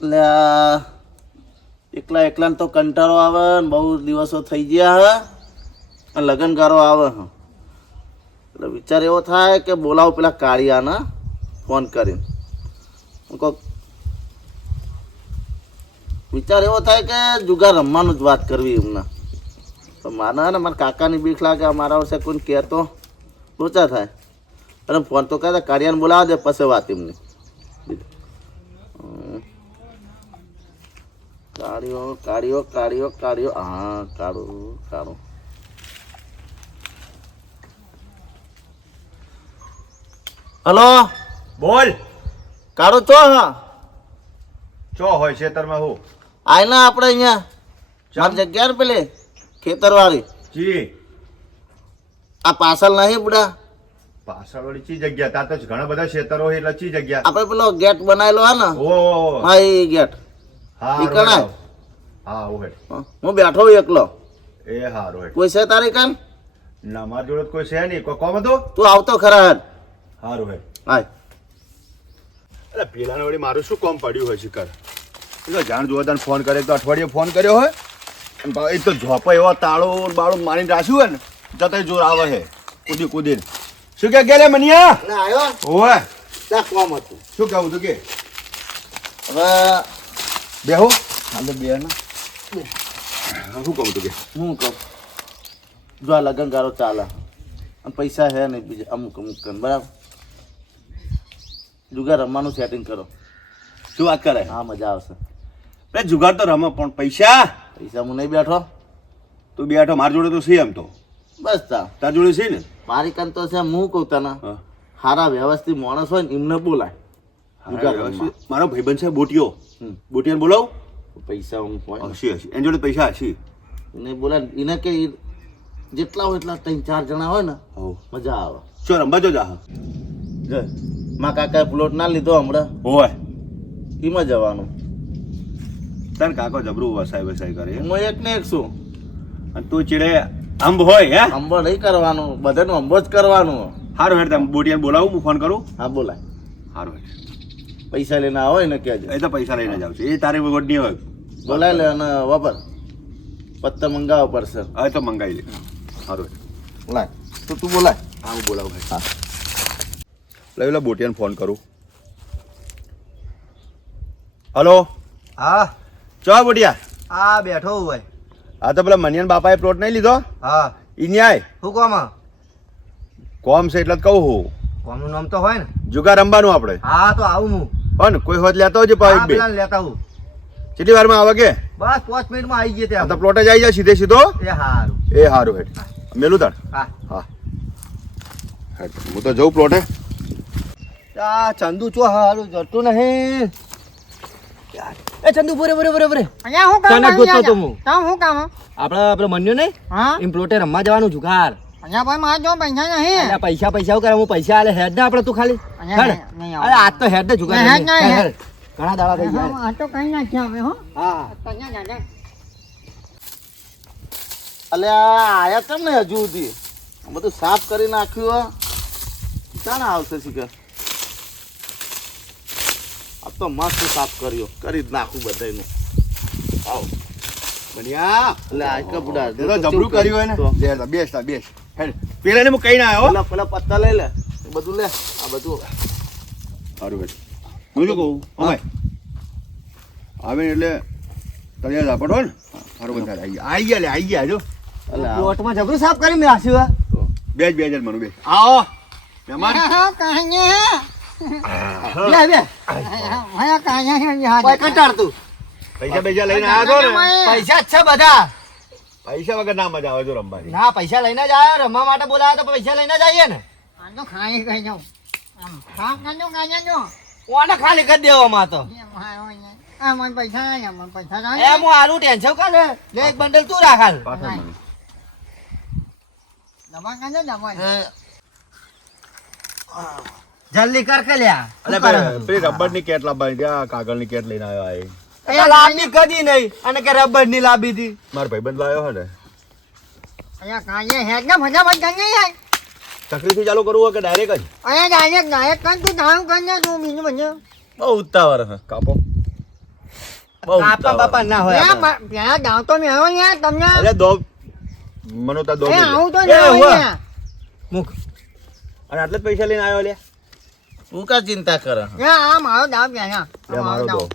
એટલે એકલા એકલા તો કંટાળો આવે ને બહુ દિવસો થઈ ગયા હે, અને લગ્નગારો આવે હ. એટલે વિચાર એવો થાય કે બોલાવો પેલા કાળિયાને, ફોન કરીને. કહું, વિચાર એવો થાય કે જુગાર રમવાનું જ વાત કરવી એમને. તો મારા ને મારા કાકાની બીક લાગે, મારા વર્ષે કોઈ કહેતો લોચા થાય. અને ફોન તો કહેતા કાળિયાને બોલાવા દે, પછી વાત એમની. કાળિયો કાઢ્યો કાઢ્યો કાઢ્યો. હા કાઢું કાળું હલો? બોલ. કાઢો ચો હા? ચો હોય ખેતરમાં હું? આયના આપણે અહીંયા? ચાર જગ્યા ને પેલી? ખેતરવાળી? જી. આ પાસલ નહીં બુડા? પાછળ વાળી ચી જગ્યા? તા તો ઘણા બધા ખેતરો હોય એટલે ચી જગ્યા? આપણે પેલો ગેટ બનાવેલો હા ને? ઓ હા એ ગેટ. હા કણાય? હા ઓહેડ હું બેઠો એકલો. એ હા રોહેડ કોઈ છે તારે કામ ના મારી જોડે કોઈ છે નહીં. કોઈ કોમ હતો? તું આવતો ખરા હેડ. હા રોહેડ હાય અરે પેલાને વળી મારું શું કોમ પડ્યું હોય શિકર? એટલે જાણ જોવા તને ફોન કરે તો અઠવાડિયે ફોન કર્યો હોય અને પાછો એ તો ઝોપા એવો તાળો બાળો મારીને રાખ્યું હોય ને જતા જોર આવે છે કૂદી કૂદીને. શું કે ગેલે મનિયા? ના આવ્યો ઓય. ત્યાં કોમ હતું. શું કહું તું કે? હવે બેહો. હાલે બે ને શું કહું તું કે? હું કહું? જો આ લગ્ન ગારો ચાલે. અને પૈસા હે નહીં બીજા અમુક અમુક બરાબર? જુગાર રમવાનું સેટિંગ કરો. શું વાત કરે? હા મજા આવશે. બે જુગાર તો રમે પણ પૈસા? પૈસા હું નહીં બેઠો. તું બેઠો મારી જોડે તો છે એમ તો. બસ તા. તાર જોડે છે ને? મારી કાન તો છે હું કહું તને. હારા સારા વ્યવસ્થિત માણસ હોય ને એમને બોલાય. મારો ભાઈબંધ છે બોટિયો. બોટિયા બોટિયાને બોલાવ? પૈસા હું હોય હશે હસી એની જોડે પૈસા હશે એને બોલા એને કે જેટલા હોય એટલા ત્રણ ચાર જણા હોય ને મજા આવે. ચોર રમવા જો જા મા કાકાએ પ્લોટ ના લીધો હમણાં. હોય એમાં જવાનું. તાર કાકો જબરું વસાય વસાય કરે હું? એક ને એક છું. અને તું ચીડે આંબ હોય હે? અંબો નહીં કરવાનું. બધાનું અંબો જ કરવાનું. હારું હેડ તમે બોટિયાને બોલાવું હું ફોન કરું? હા બોલાય. હારું હેડ. પૈસા લઈને આવો ને કહેજો. એ તો પૈસા લઈને જ આવશે. એ તારી વગર નહીં હોય. બોલાય લે અને વાપર. પત્તા મંગાવવા પડશે હા તો મંગાવી લે. સારું બોલાય તો તું બોલાય. હા હું બોલાવું ભાઈ. હા. લઈ પેલા બોટિયાને ફોન કરું. હલો? હા. ચો બોટિયા? આ બેઠો હોય આ તો પેલા મનિયન બાપાએ પ્લોટ નહીં લીધો? હા. ઇન્યાય ન્યાય? શું કોમ કોમ છે એટલે જ કહું હું. કોમનું નામ તો હોય ને. જુગાર રમવાનું આપણે. હા તો આવું હું. હો ને કોઈ હોત લેતો આવજો હા, પાઇપ બે. લેતા આવું કેટલી વારમાં આવે કે? બસ પાંચ મિનિટમાં આવી ગયા ત્યાં તો પ્લોટ જ આવી જાય સીધે સીધો? એ હારું. એ હારું હેડ મેલું તાણ? હા. હા. હેડ હું તો જઉં પ્લોટે આ ચંદુ ચો હારું જતું નહીં. એ ચંદુ બોરે બોરે બોરે બોરે અહીંયા હું કામ તને ગોતો તો હું. કામ હું કામ? આપણે આપણે મન્યો નહીં? હા. એમ પ્લોટે રમવા જવાનું જુગાર. અહીંયા ભાઈ મારા જો પૈસા નહીં. અલ્યા પૈસા પૈસા કરે હું પૈસા આલે હેડ ને આપણે તું ખાલી. હેડ. અરે આજ તો હેડ ને હેડ હેડ. ઘણા દાડા થઈ ગયા. આ તો કઈ નાખ્યા હવે હો. હા. તને જાજે. અલ્યા આયા કેમ ને હજુ સુધી? બધું સાફ કરી નાખ્યું હો. ક્યાં આવશે શીખર? આ તો મસ્ત સાફ કર્યો. કરી જ નાખું બધાયનું. આવ. બનિયા. એટલે આ કપડા. જબરું કર્યું હોય ને? બેસતા બેસ. હેડ પેલા ને હું કઈ ના આવ્યો પેલા પત્તા લઈ લે. બધું લે. આ બધું. સારું ભાઈ હું શું કહું? અમાય આવે એટલે તળિયા ઝાપટ હોય ને સારું બધા આવી ગયા. આવી ગયા લે આવી ગયા જો. પ્લોટમાં જબરું સાફ કરી મેં આસ્યું બે જ બે હજાર મનું બે. આવો. મહેમાન. હા, કાંઈ હે. લે બે. હા, કાંઈ હે, યાર. કોઈ કંટાળતું પૈસા પૈસા લઈને આવ્યો પૈસા છે બધા. પૈસા વગર ના મજા આવે જો રમવાની ના પૈસા લઈને જ આવ્યો રમવા માટે બોલાવ્યો તો પૈસા લઈને જ આવીએ ને આ તો ખાઈ ગઈ જાઉં. આમ, ખા કરજો, કાંઈ જો. ઓને ખાલી કરી દેવામાં તો. આ મને પૈસા નહીં, મને પૈસા નહીં. એ હું આલુ ટેન્શન કાઢે લે એક બંડલ તું રાખ. દબા કાંજો, દબા. જલ્દી કર કે લ્યા અલે પેલી રબરની કેટ લાવવાની કાગળની કેટ લઈને આવ્યો આ એ લાંબી કદી નહીં. અને કે રબરની લાંબી હતી. મારો ભાઈબંધ લાવ્યો હે ને. અહીંયા કાંઈ હેડ ને ફટાફટ કાંઈ યાર. ચકરીથી ચાલુ કરવું કે ડાયરેક્ટ જ? અહીંયા direct direct કર, તું ધામ કરને, તું બીજું બધું. બહુ ઉતાવળ હે કાપો. બહુ બાપા ના હોય યા, આપણે. બ- પેલા દાવ તો મેળવો ને તમને. અરે દો મને તો દો એ આવું તો ના હોય. અને આટલા પૈસા લઈને આવ્યો લે હું કા ચિંતા કરે? આ મારો દાવ ત્યાં મારો દો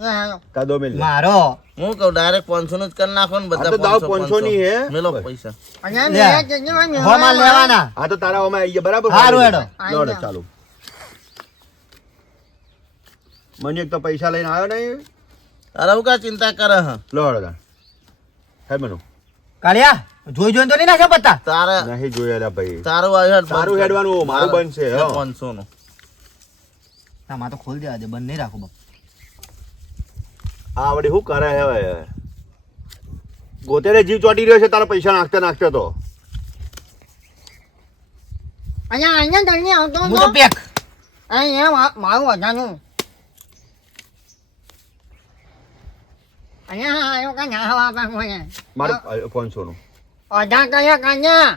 યા, હાલો. તા દો મિલ મારો. હું કહું ડાયરેક્ટ પાંચસો નું જ કરી નાખો ને બધા તો દાવ 500 ની હે. મેલો પૈસા. અને લે. મેં કીધું હોય મેળવો હોમાં લેવાના. હા તો તારા ઓમાં આવી ગયા બરાબર? હારું હેડો. લોડો ચાલુ. મને એક તો પૈસા લઈને આવ્યો નહીં. તારા હું કા ચિંતા કરે હ? લોડો હે મનુ. કાળિયા જોઈ જોઈને તો નહીં નાખ્યો પત્તા? તારા નહીં જોયેલા ભાઈ. તારું આ હેડ તારું હેડવાનું, મારું બંધ છે, હો. પાંચસો નું ના માં તો ખોલ દેવા દે બંધ નહીં રાખો બાપ. આ વળી શું કરે હે હવે? ગોતેરે જીવ ચોટી રહ્યો છે તારા પૈસા નાખતા નાખતા તો. અહીંયા અહીંયા જલ્દી આવતો હું તો પેક. અહીંયા મારું વધાનું અહીંયા આવ્યો કે ના હવા પાક હોય. મારું પાંચસો નું અઢાર કયા કાંજા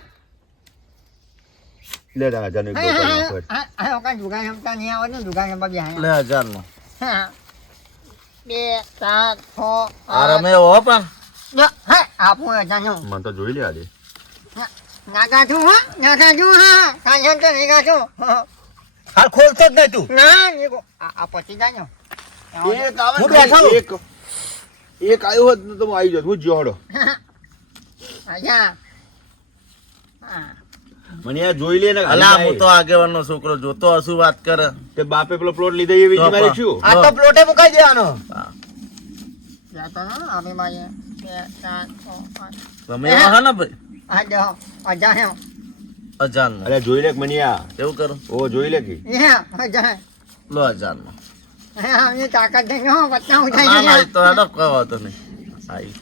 લે હજારનું દુકાન નહીં દુકાન. લે હજારનું હા. બે સાત છ રમે હો પણ દસ. આપું હજારનું. મને તો જોઈ લે આજે નાખા છું હા નાખા છું હા કાંજા તો નહીં કાઢું. હાલ ખોલતો જ નહીં તું ના. આ આ પછી જાય એક આવે બેઠો. એક એક આવ્યો હોત તો હું આવી જાત હું જોડો હા હા મને આ જોઈ લે ને અલા હું તો આગેવાનો છોકરો જોતો હશું વાત કરે. કે બાપે પેલો પ્લોટ લીધો એ વેચી મારે. શું? આ તો પ્લોટે મુકાઈ દેવાનો. છ તમે હા ને ભાઈ? આ હે. હજાર અરે જોઈ લે મનિયા એવું કરો. ઓ જોઈ લે કે. લો અજાન હે આમની તાકાત થઈ ગયો બચ્ચા ના ઉઠાઈ ના એ ગયા તો હેડો કોઈ વાંધો નહીં આઈ.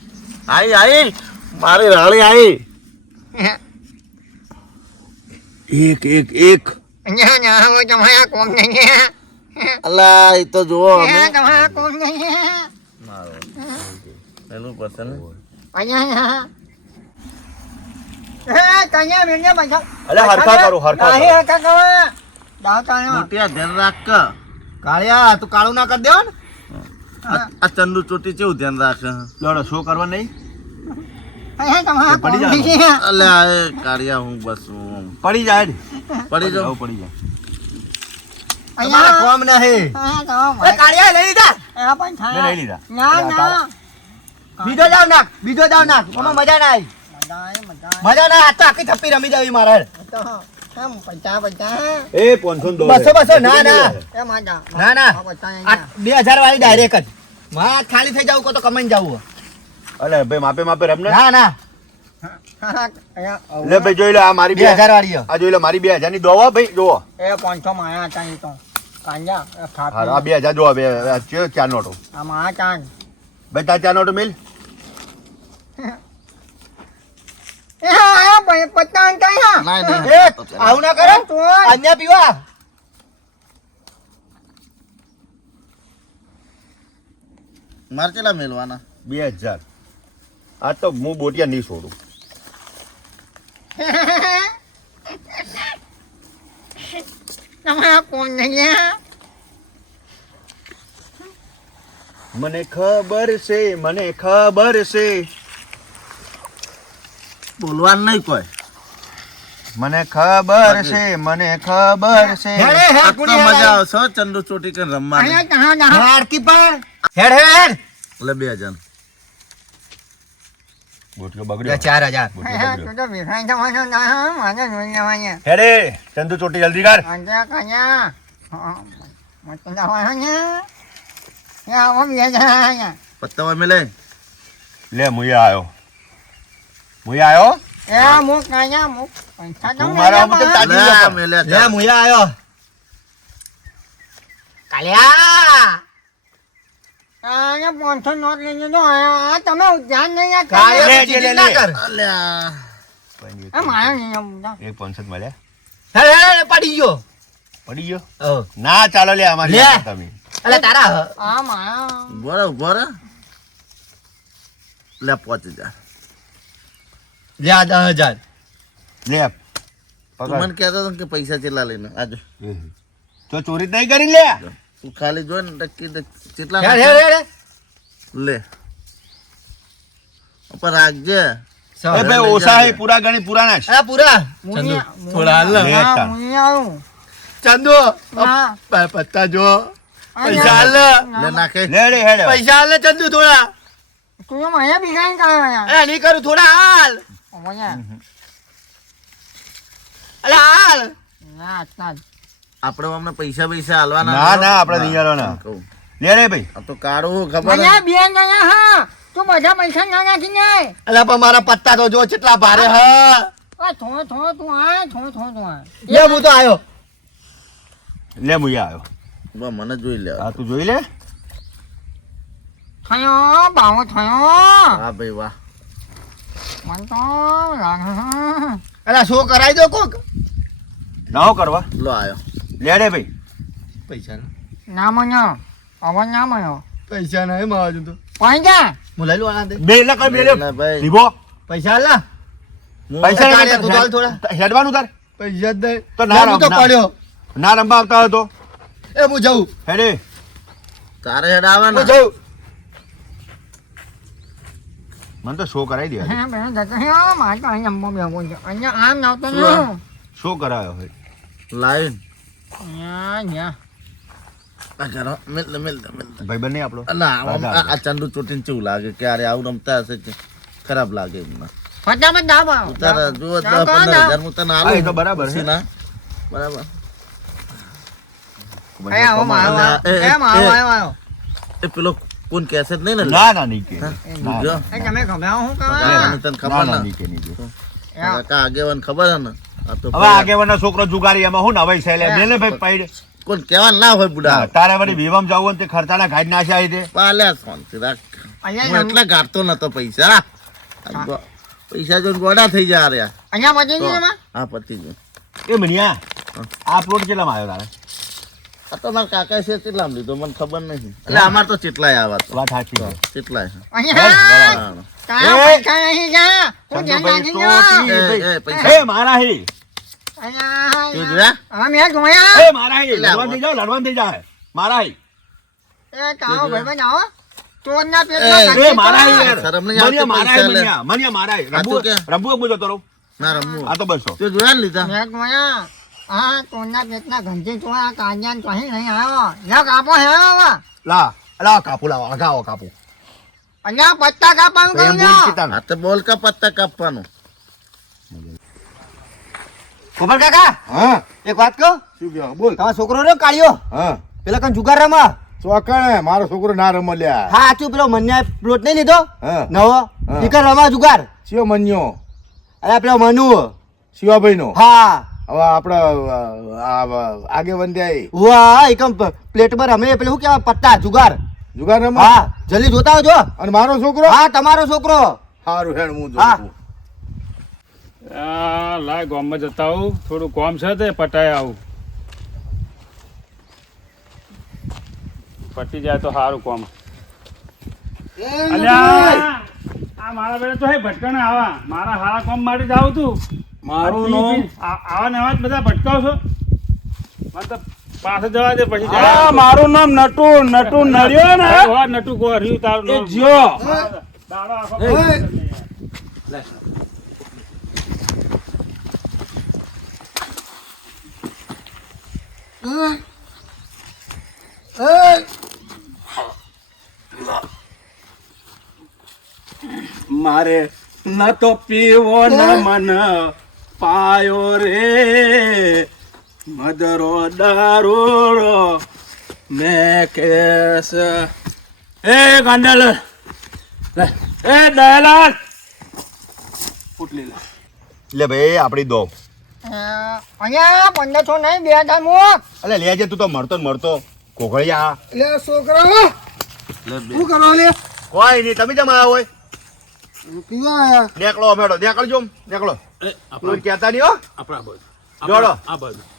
આઈ આઈ. મારી રાળી આઈ. એક એક એક. અલા એ તો જુઓ પસંદ? અલે હરખા કરો હરખા હરખા કરો. મોટિયા ધ્યાન રાખ. કાળિયા તું કાળું ના કરી દેવો ને આ ચંદુ ચોટી કેવું ધ્યાન રાખ? લોડો શો કરવા નહીં? પડી. નહીં અલે કાળિયા હું બસ હું પડી જાય પડી જાઉં પડી જાય અહીંયા કોમ નહીં. એ કાળિયા લઈ લીધા? એના પણ મેં લઈ લીધા. ના ના. બીજો જાવ નાખ બીજો જાવ નાખ. આમાં મજા ના આવી. મજા આવે, મજા આવે. મજા ના આ તો આખી થપ્પી રમી દેવી મારે બે હજાર વાળી ડાયરેક્ટ જ. માં ખાલી થઈ જાવ કો તો કમાઈ જવું અલે ભાઈ માપે માપે રમ ને ના. લે ભાઈ જોઈ લો આ મારી બે બે હજાર વાળી હે. આ જોઈ લો મારી બે હજારની દોવા ભાઈ જોવો એ પાંચસો માં ચાંદ તો. કાંજા એ હા આ બે હજાર જોવો બે આ છે ચાર નોટો. આ માયા ચાંદ ભાઈ ચાર નોટો મિલ. એ હા આ ભાઈ પચાસ કઈ હા. ના આવું ના કરો. તો અન્ય પીવા. મારે કેટલા મેળવાના બે હજાર. આ તો હું બોટિયા નહીં છોડું? મને ખબર છે મને ખબર છે. બોલવાનું નહીં કોઈ. મને ખબર છે મને ખબર છે. મજા આવશે ચંદુ ચોટી કરીને રમવાની હેડ હેડ લે બે હજાર બોટિયો બે બગડ્યો ચાર હજાર બોટિયો અહીંયા બગડ્યો. તું તો વિખાઈ જવાનો ના હા, મારે જોઈ લેવાની હેડે ચંદુ ચોટી જલ્દી કર. અહીંયા મેલે. લે મુએ આયો. મુએ આયો? એ પૈસા તો મારા તાજી લે, લે મુયા આયો. કાલિયા! અહીંયા પાંચસો નોટ લઈ લીધો આ તમે ધ્યાન નહીં આપતા. કાલિયા લે, તું ચીટિંગ લે, લે. કર. અલ્યા. એ મારા નિયમ બધા. એક પંચત મળ્યા. હેડ હેડ પડી ગયો. પડી ગયો? ના ચાલો લે અમારી તમે. અલે તારા હ. આ મારા ઊભો રહે લે પાંચ હજાર. લે આ દસ હજાર. લે તું મને કહેતો કે પૈસા ચેલા લઈને આજે તો ચોરી નહીં કરી લે. તું ખાલી જો ને કેટલા લે. રાખજે. ભાઈ ઓછા પૂરા ગણી પૂરા નાખ. અરે પૂરા. થોડા હાલ ને. મુનિયા હેઠા. મુનિયા આવું. ચંદુ પત્તા જો. પૈસા હાલ. લે નાખે. લે રે પૈસા હાલ ચંદુ થોડા. તું અરે નહીં કરું થોડા હાલ. અરે હાલ. ના. આપણે અમને પૈસા પૈસા હાલવાના ના, ના, આપણે નહીં હાલવાના. કહું. લે રે ભાઈ. આ તો કાઢવું ખબર? મુનિયા, બે જણા હા. તું બધા પૈસા ના નાખી જાય. અલા પણ મારા પત્તા તો જો કેટલા ભારે હ. આ થો થો તું આ થો થો તું આ. લે હું તો આયો. લે હું આયો બા, મને જોઈ લે. આ તું જોઈ લે. થયો બાવો થયો. હા ભાઈ વાહ. મન તો લાગે અલા શું કરાઈ દો કોક? ના કરવા. લો આયો. લે ભાઈ. પૈસા ના. મન્યો અવાજ ના મળ્યો. પૈસા નહીં માવા તો. પાંજા હું લઈ લઉં આના બે લે કઈ બે લે. લે ભાઈ. લીબો પૈસા ના પૈસા કાઢે, તું ચાલ થોડા. હેડવાનું તાર. પૈસા દે. તો ના રમ તો પડ્યો. ના રંબા આવતા હતો એ હું જઉં. હેડે. તારે હેડ આવે હું ને જઉં. મને તો શો કરાવી દે. હા બેન દાદા હે મારે તો અહીંયા અંબો બેહવો છે. અહીંયા આમ નહોતો ને શું? શો કરાયો હે લાઈન. ભાઈ આપણો. આ ચંદુ ચોટીને લાગે? કે અરે આવું રમતા હશે કે ખરાબ લાગે એમને ફટાફટ દાબ આવો. તારે જુઓ દસ દાબ, પંદર હજાર હું તને હા, એ તો બરાબર છે. ના. બરાબર. એ પેલો કોણ જ નહીં ને? ના ના નહીં કે ના, જો. એ તમે ખબર હું ના ખબર કે નહીં કે. આગેવાન ખબર હે ને? હવે આગેવાનનો છોકરો જુગારી એમાં હું નવાઈ છે લે ભાઈ પૈડ. કોણ કેવા ના હોય બુડા. તારે વળી વિવામ જવું હોય ને તે ખર્ચાના ગાડી છે આવી દે. પાલ્યા શાંતિ રાખ. હું અહીંયા એટલે ગાંઠતો નતો પૈસા. પૈસા જો ગોડા થઈ જાય યાર અહીંયા પતી ગયું એમાં? હા પતી ગયું. એ મનિયા આ પ્લોટ કેટલામાં આવ્યો તારે? આ તો મારા કાકા છે કેટલામ લીધો મને ખબર નહીં. એટલે અમાર તો ચેટલાય આવા વાત સાચી ચેટલાય. તારા. પૈસા નહીં જા. હું ધ્યાન ચંદુભાઈ, રાખી તો જો. એ, એ, પૈસા. મારા હી કાપો હે આવા. લા. લા કાપુ લાવો કાપુ. અહીંયા પત્તા કાપવાનું કે હા તો બોલ કે પત્તા કાપવાનું. ખબર કાકા? હા. એક વાત કહો? શું કહો? બોલ. તમારો છોકરો રહ્યો કાળિયો? હા. પેલા કણ જુગાર રમા ચોકણે. મારો છોકરો ના રમો લ્યા. હા તું પેલો મન્યા પ્લોટ નહીં લીધો? નવો? ટીકર રમા જુગાર? શિવ મન્યો. અરે પેલો મનુ. શિવાભાઈ નો હા. હવે આપણે આગે ત્યાં વાહ એકમ પ્લેટ પર અમે પેલું શું કહેવાય? પત્તા જુગાર. જુગાર રમો હા જલ્દી જોતા આવજો. અને મારો છોકરો? હા તમારો છોકરો. સારું હેડ હું. જોઉં. આ લાય ગામમાં જતા આવું. થોડું કોમ છે તે પટાય આવું. પટી જાય તો સારું કોમ. અલ્યા! આ મારા બેટા તો હે ભટકાને આવા. મારા હારા કોમ માટે જ આવું તું. મારું આવા નવા જ બધા ભટકાવ છો મને તો પાસે જવા દે પછી હા મારું નામ નટુ નટુ નર્યો ને? હોવા નટુ રહ્યું તારું નામ. જ્યો. દાડો આખો મારે ન તો પીવો ન મન પાયો રે. મદરો દારૂડો મેં કેસ એ ગાંડલ. લે, એ દયાલાલ. પુટલી લે. લે ભાઈ આપડી દો. અહીંયા અહીંયા પંદરસો નહીં બે હજાર મો અલે લેજે તું તો મળતો ને મળતો. કોગળિયા લે બે. કોઈ નહીં તમે જમ આવ્યા હોય. નેકળો મેળો. નેકળજો નેકળો. એ તું કહેતા નહીં હો. આપણા જોડો. આ બાજુ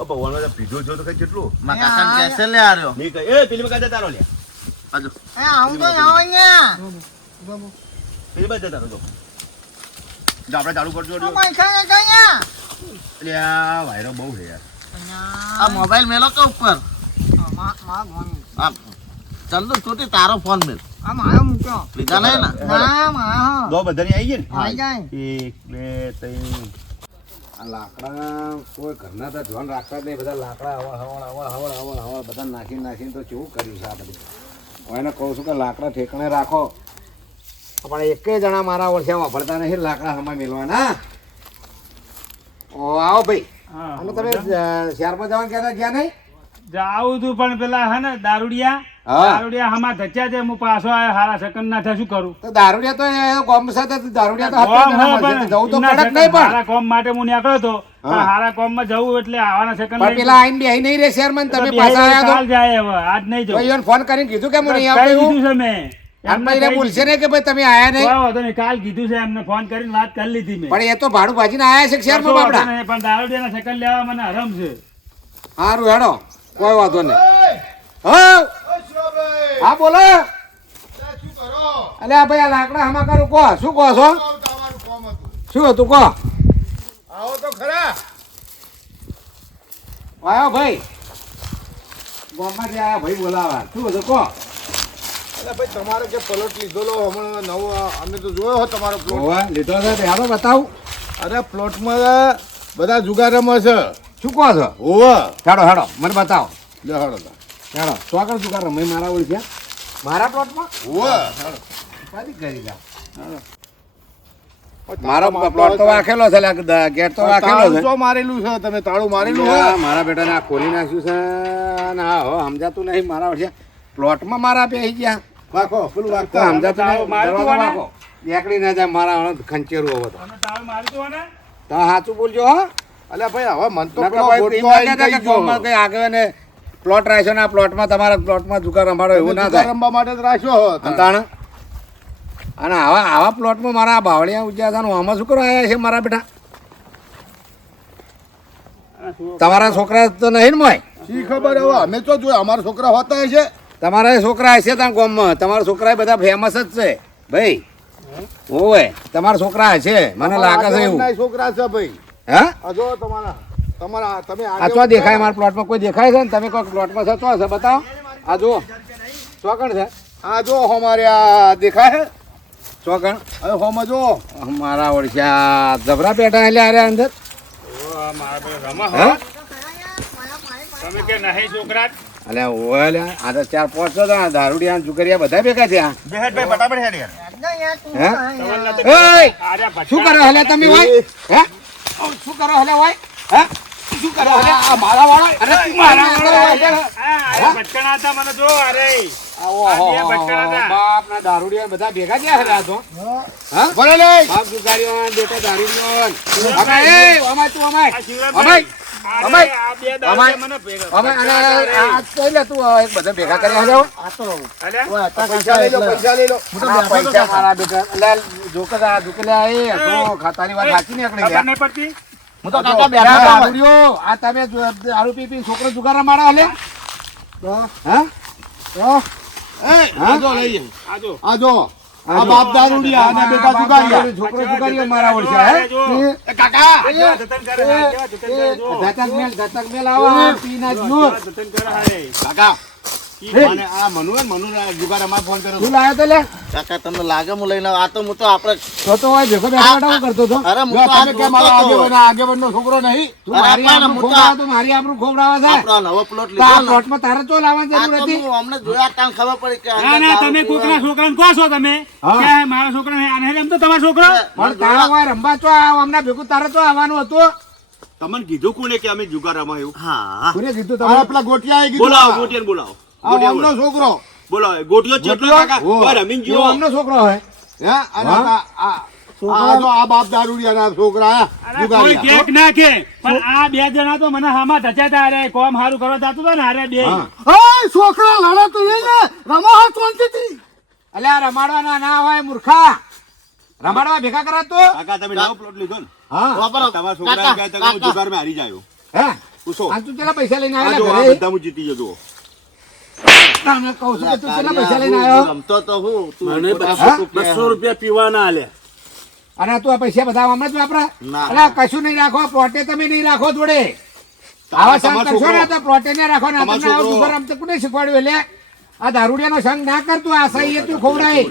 ભગવાન પીધો છો તો કઈ કેટલું મારા કાકાને કહેશે લે આ રહ્યો. નહીં કઈ એ પેલી વખતે તારો લે આજો એ આવું તો ના હોય ને એ બાજુ જતા રહો, જો. જો આપણે ચાલુ કરજો અહીંયા આ વાયરો બહુ છે યાર આ મોબાઈલ મેલો કે ઉપર. ચંદુ છોટી તારો ફોન મેલ. આ મારો મૂક્યો લીધા નહીં ને? દો બધાની આવી ગઈ ને? જાય. એક બે ત્રણ. આ લાકડા કોઈ ઘરના તો ધ્યાન રાખતા જ નહીં. બધા લાકડા હવળ હવળ હવળ હવળ હવળ હવળ બધા નાખી નાખીને તો કેવું કર્યું છે આ બધું? હું એને કહું છું કે લાકડા ઠેકાણે રાખો. પણ એકે જણા મારા ઓળખ્યા વાપરતા નહીં લાકડા હમણાં મેળવાના ઓ આવો ભાઈ. અને તમે શહેરમાં જવાનું કહેતા ગયા નહીં? જાવું તું પણ પેલા હે ને દારૂડિયા. દારૂડિયા હમા ધચ્યા છે હું પાછો આવ્યો હારા સેકન્ડ ના થયા શું કરું? તો દારૂડિયા તો ગોમ સાથે દારૂડિયા તો જવું તો એમના પડે જ second નહીં પણ. હારા કોમ માટે હું નીકળ્યો હતો હારા કોમમાં જવું એટલે આવવાના સેકન્ડ પણ પેલા આઈને બેહી નહીં રે શહેરમાં તમે પાછા આવ્યા કાલ જાય હવે આજ નહીં જવું. ફોન કરીને કીધું કે હું નહીં છે મેં? એને બોલશે ને કે ભાઈ તમે આયા નહીં? વાંધો કાલ કીધું છે એમને ફોન કરીને વાત કરી લીધી મેં. પણ એ તો ભાડું ભાજીને આયા છે શહેરમાં બાપડા? પણ દારૂડિયાના સેકન્ડ લેવા મને હરમ છે. સારું હેડો. કોઈ વાંધો નહીં. હા! બોલો. અલે આ ભાઈ આ લાકડા હમા કરું કહો. શું કહો છો? શું હતું કહો. આવો તો ખરા. આવ્યો ભાઈ. ગામમાંથી આયા ભાઈ બોલાવા. શું હતું કહો. ભાઈ તમારો જે પ્લોટ લીધેલો હમણાં નવો અમે તો જોયો હો તમારો પ્લોટ લીધો છે તે હાલો બતાવું. અરે પ્લોટમાં બધા જુગારમાં છે. શું કહો છો? ઓવા હેડો હેડો મને બતાવો. લે. હેડો આગળ શું મારા ઓળખ્યા મારા પ્લોટમાં ઓવા કરી મારો પ્લોટ તો રાખેલો છે ગેટ તો છે. મારેલું છે તમે તાળું મારેલું છે. મારા બેટાને આ ખોલી નાખ્યું છે ને હો સમજાતું નહીં મારા પ્લોટમાં મારા બેસી ગયા. વાખો પેલું વાખો સમજાતો? વાગો. નીકળી ના જાય મારા ખંચેરું હવે તો. તમે સાચું બોલજો હા. અલ્યા ભાઈ હવે મન તો કંઈ આગળ ને પ્લોટ રાખ્યો ને આ પ્લોટમાં તમારા પ્લોટમાં જુગાર રમાડો એવું ના થાય. રમવા માટે જ રાખ્યો હો તાણ. અને આવા આવા પ્લોટમાં મારા બાવળિયા ઉજ્યા હતા આમાં શું કરવા આવ્યા છે મારા બેટા? તમારા છોકરા તો નહીં ને મોય? શી ખબર હવે? અમે તો જોયું અમારા છોકરા હોતા હશે. તમારા છોકરા હશે ત્યાં ગામમાં. તમારા છોકરા બધા ફેમસ જ છે. ભાઈ ઓવે તમારા છોકરા હશે. મને લાગે છે એવું. છોકરા છે ભાઈ. હા? આ જો તમારા તમારા તમે આ તો દેખાય મારા પ્લોટમાં કોઈ દેખાય છે ને? તમે કોઈ પ્લોટમાં છો તો હશે. બતાવો. આ જુઓ. ચોકણ છે. આ જો અમારે આ દેખાય ચોકણ. હવે હોમાં જો મારા ઓળખ્યા જબરા બેઠા એટલે આરે અંદર. હા? તમે કે નહીં છોકરા? અલ્યા ઓલે આ તો ચાર પાંચ છો તો દારૂડિયા ને જુગરિયા બધા ભેગા થયા. બેહેડભાઈ ફટાફટ હેડ યાર શું કરો હલે તમે હોય? હે? ઓ, શું કરો હલે હોય? હે? શું કરો હલે? આ મારા વાળો? અરે તું મારા વાળો આ આર્યા હતા મને જો અરે. આવો, આ બે હો, હો, ભટકાણા હતા. બાપ ના દારૂડિયા બધા ભેગા થયા હલે આ તો હા? ભલે લે. બાપ જુગારીઓ બેટા દારૂડિયો અમે એ અમાય તું અમાય. અમાય. અરે અમાય. આ બે અમાય. દારૂડિયા મને ભેગા- અમે અને ભટકાણા હતા આ તો લે. તું હવે બધા ભેગા કરી હલે હો. અરે, પૈસા લઈ લો પૈસા લઈ લો. આ પૈસા મારા બેટા લે જોકરા જોકલા એ તો ખાતાની વાત સાચી નહીં પડતી? હું તો કાકા બેઠા હતા. આ તમે દારૂ પી પી છોકરો જુગાર રમાડો હલે? હા? હા? આ જો આજો જો. આ બાપ દારૂડિયા અને બેટા જુગારિયા છોકરો જુગારીઓ મારા ઓળખ્યા હે અરે જો. એ કાકા જતન કરે, જતન કરે, જો. ધતક મેલ મેલ આવો જતન કરે, કાકા આ મનુ હે મનુ જુગાર અમાર ફોન કર્યો શું લાયો તો લે. કાકા તમને લાગે હું લઈને આ તો હું તો આપણે તો તો હોય ભેગો બેઠા બેઠા કરતો તો અરે હું તો તમે કે મારા આગેવાન આગેવાનનો છોકરો નહીં. તું મારી પણ તો મારી આબરૂ ખોવડાવે છે. આપણો નવો પ્લોટ તો આ ને. પ્લોટમાં તારે ચો લાવવાની જરૂર હતી? હું અમને જોયા તાણ ખબર પડી કે ના ના તમે કોકના છોકરાને કહો છો તમે? કે મારા છોકરા ને આને એમ તો તમારો છોકરો? પણ તારા હોય રંબા ચો હમણાં ભેગું તારે તો આવવાનું હતું? તમને કીધું કોને કે અમે જુગાર રમાયું હા. કોને કીધું આ તમે પેલા ગોટિયા બોલાવો. ગોટિયાને બોલાવો. અમનો છોકરો. બોલાવો ગોટિયો ચેટલો કાકા. ઓય રમીને એવો અમનો છોકરો હોય હે? આ- આ આ આ બાપ દારૂડિયાના છોકરા કોઈ કેક ના કે પણ આ બે જણા તો મને હામાં ધચાતા અરે કોમ હારું કરવા જાતું હતા ને અરે બે. હા. છોકરા લડે તો નહીં ને રમા હાથ શાંતિથી અલ્યા રમાડવાના ના હોય મૂર્ખા. રમાડવા ભેગા કરાતો કાકા તમે નવો પ્લોટ લીધો ને. હા. વાપરો. તમારા છોકરા કહે તો હું કાકા. જુગારમાં હારી જાયો હે? પૂછો. આ તું પૈસા લઈને આવેલા ઘરે? બધા હું જીતી જતો તને કહું છું કે તું કેટલા પૈસા લઈને આવ્યો? રમતો તો હું મને બસો ખોટું કહે. બસો રૂપિયા પીવાના અને તું આ પૈસા બધા હમણાં જ વાપરા? અલા કશું નહીં રાખો પ્લોટે તમે નહીં રાખો જોડે. આવા સંગ કરશો ને તો પ્લોટે ને રાખો ને તમને આવો દુબર રમતે કોને શીખવાડ્યું એટલે આ દારૂડિયાનો સંગ ના કર તું આ સહી તું ખોવડાય.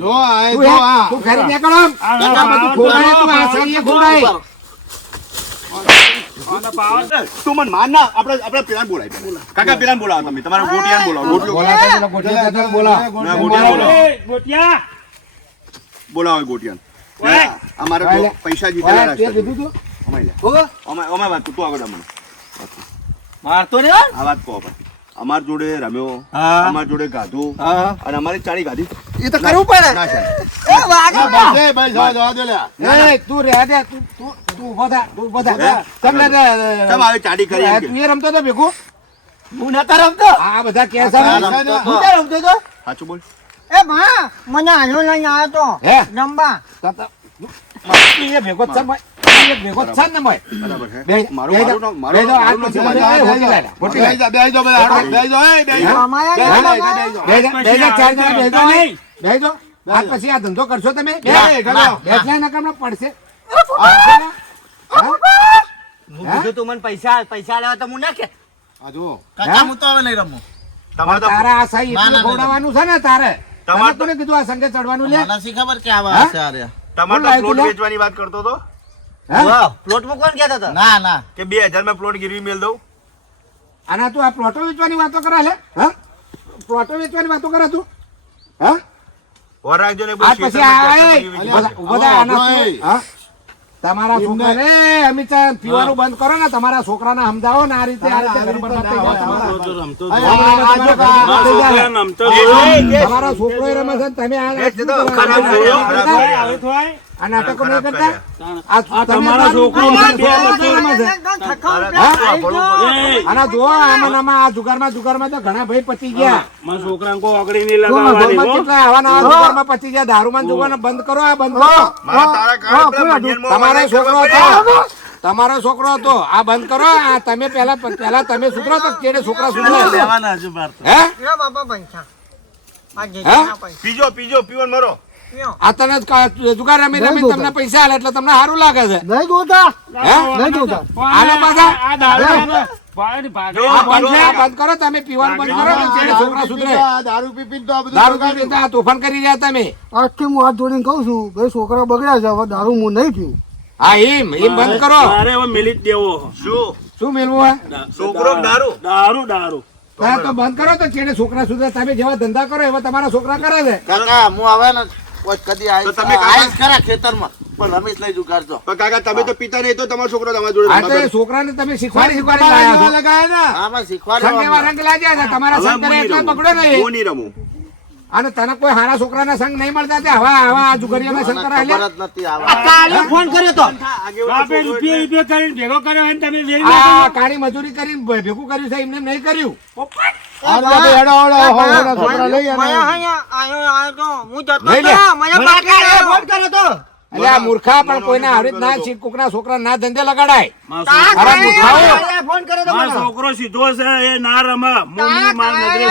જો આ તું જો આ. તું ઘરે નીકળો આમ. આ કાકા બધું ખવડાય તું આ સહી ખવડાય. તું મને માર ના આપણે આપણે પેલા બોલાય કાકા પેલા બોલાવો તમે. તમારા ગોટિયા બોલાવો. ગોટિયો દાદાને બોલાવ. એ, ગોટિયા બોલાવો અમારે પૈસા જીતેલા કીધું તું? લે. અમાય વાત તું આગળ મને મારતો ને આ વાત કહો ભાઈ અમાર જોડે રમ્યો અમાર જોડે ગાધું હા. અને અમારી ચાળી ગાધી. એ તો કરવું પડે. ના છે એ, તું રહે દે, તું- તું- તું થા, તું ઊભો થા. તમને તે- કેમ ચાડી કરી તું એ રમતો તો ભેગું? હું નતા રમતો. આ બધા કે છે રમતો તો. રમતો તો? સાચું બોલ. એ બા મને આનો લઈને આવ્યો તો. હે? રમવા તો તો- તું એ ભેગો છે ને મોય? ભેગો છે ને મોય? બરાબર છે બે- મારું મારું મારું આ નામ પછી છે. હોટી લાય, હોટી લાય. અમારે બે- રમવા. બે- બે- બે- બે- ચાર જણા બેસજો રમતા નહીં. નહીં. બેસજો. આજ પછી આ ધંધો કરશો તમે બે પડશે તું મને પૈસા પૈસા લેવા તો હું ના કે કાકા હું તો હવે નહીં રમું તમારે તો તારા આ ના, એટલું ખવડાવવાનું છે ને તારે તમારે તો કીધું આ સંગે ચડવાનું લે મને ખબર કે આવા તમારે તો પ્લોટ વેચવાની વાત કરતો હતો? પ્લોટમાં કોણ કહેતો હતો ના ના કે બે હજારમાં પ્લોટ ગીરવી મેલ દઉં અને તું આ પ્લોટો વેચવાની વાતો કરે લે હા પ્લોટો વેચવાની વાતો કરે તું હા ઓર ને આજ પછી આ એ, ઊભા થા, ઊભા થા, આના તું- હા? તમારા છોકરાને પીવાનું બંધ કરો ને તમારા છોકરાને સમજાવો ને આ રીતે આ રીતે તમારા. છોકરા રમે છે તમે આ આ નાટકો નહીં કરતા? તમારા છોકરો છોકરા બધું રમે છે. એકદમ થકાઉટ હા? આવી ગયો. એ, આના જો આમાં આમાં આ જુગારમાં જુગારમાં તો ઘણા ભાઈ પતી ગયા. મારા છોકરાને કોઈ આગળી નહીં લગાવવાની કેટલા આવા ને જુગારમાં પતી ગયા. દારૂમાં ને બંધ કરો આ બંધ કરો. તમારો છોકરો હતો. તમારો છોકરો હતો. આ બંધ કરો. આ તમે પેલા પેલા તમે સુધરો તો કેડે છોકરા સુધરો લેવાના હે? બાપા પૈસા પીજો પીજો પીવન મરો. આ તને જુગાર રમી રમી તમને પૈસા આલે એટલે તમને સારું લાગે છે. હે? આલો પાછા. આ દારૂ ભાઈ આ બંધ આ બંધ કરો તમે પીવાનું બંધ કરો તો કેડે છોકરા સુધરે. દારૂ પી પીને તો આ તોફાન કરી રહ્યા તમે. આજથી હું હાથ જોડીને કઉ છું ભાઈ છોકરા બગડ્યા છે હવે દારૂ હું નહીં પીવું. હા એમ એમ બંધ કરો. હવે મિલી જ દેવો. શું? શું મેળવું છોકરો દારૂ? દારૂ દારૂ. તો બંધ કરો તો છોકરા સુધરે તમે જેવા ધંધા કરો એવા તમારા છોકરા કરે છે. કાકા હું આવે ને કોઈ કદી તો તમે કાકા- ખરા ખેતરમાં. પણ રમીશ લઈ જુગાડજો પણ કાકા તમે તો પિતા નહીં તો તમારો છોકરો તમારા જોડે આ છોકરાને તમે શીખવાડી શીખવાડી લાયા છો. અમને. રંગ લાગ્યા છે તમારા હું એટલા બગડો નહીં. હું નહીં રમું. અને તને કોઈ હારા છોકરાના સંગ નહીં મળતા તે હવા હવા આ જુગરીઓના સંગ કરાય આવા કાલે ફોન કર્યો તો. બાપે રૂપિયો રૂપિયો કરીને ભેગો કર્યો અને તમે વેરી આ કાળી મજૂરી કરીને ભેગું કર્યું છે એમને નહીં કર્યું. છોકરા લઈ મને અહીંયા આયો આયો હું જતો તો મને પાછા ફોન કર્યો તો. એટલે મૂર્ખા પણ કોઈને આવી રીત ના કોકના છોકરા ના ધંધે લગાડાય. છોકરો- સીધો છે એ ના રમે માર નજરે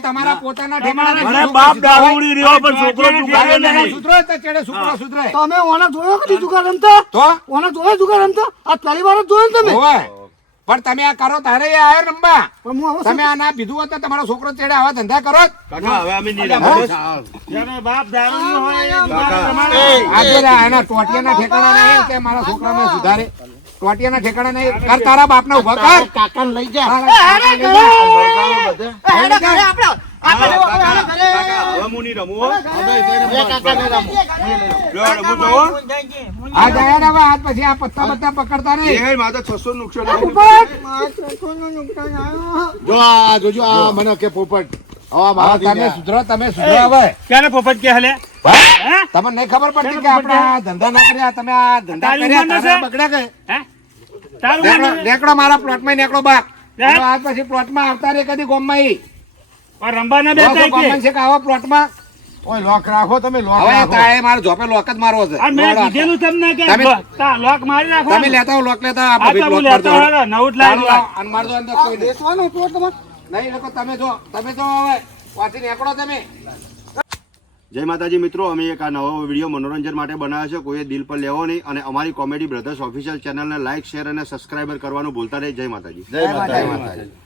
તમારો પોતાના ઠેકાણા બાપ દારૂડી રહ્યો પણ છોકરો જુગારે નહીં. સુધરો તો છોકરો સુધરે તમે ઓને જોયો કદી જુગાર રમતા તો? ઓને જોયો જુગાર રમતા આ પહેલી વાર જોયો તમે? પણ તમે આ કરો તારે રમવા પણ હું હવે તમે આ ના પીધું હોત તમારો છોકરો ચેડે આવા ધંધા કરો હવે અમે બાપ દારૂ હોય એ આજે એના ટોટિયાના ઠેકાણા નહીં તે મારા છોકરાને સુધારે. ટોટિયાના ઠેકાણા નહીં કર તારા બાપને ઊભા કર કાકાને લઈ જા અરે ઘરે આપણે. આપણે કાકા, આપણે ઘરે. કાકા, હવે હું નહીં રમું હો. બે કાકાને રમો લ્યો, રમું તો હો. આ જાય ને હવે આજ પછી આ પત્તા બત્તા પકડતા નહીં એ મારે તો 600 નુકસાન આવ્યું. મારા છોકરોનું નુકસાન આવ્યું. જો આ જોજો આ મને કે પોપટ તમે સુધરો તમે સુધરો હવે. ક્યારે પોપટ કે હલે? તમને નહીં ખબર પડતી કે આપણે આ ધંધા ના કર્યા? તમે આ ધંધા કર્યા ઉંમર તારા નથી? બગડ્યા કે હે? તારું નેકળો નામ નેકળો મારા પ્લોટમાં નેકળો બાપ આજ પછી પ્લોટમાં આવતા રે કદી ગોમમાં ઈ. આ રંબા ના જો તો બેતા ગોમમાં છે કે આવો પ્લોટમાં? ઓય લોક રાખો તમે લોક હવે તારે જોપે લોક જ મારવો છે. મેં કીધેલું તમને કે તા લોક મારી નાખો તમે લેતા હો લોક લેતા આપણે લોક નવું જ લાવી. અને મારજો અંદર કોઈ. બેસવાનો પ્લોટ તમારે નહીં લોકો તમે જો તમે જો હવે વાંચી નીકળો તમે. જય માતાજી મિત્રો અમે એક આ નવો વીડિયો મનોરંજન માટે બનાવ્યો છે. કોઈએ દિલ પર લેવો નહીં અને અમારી કોમેડી બ્રધર્સ ઓફિશિયલ ચેનલને લાઇક શેર અને સબસ્ક્રાઈબર કરવાનું ભૂલતા નહીં. જય માતાજી. જય જય માતાજી.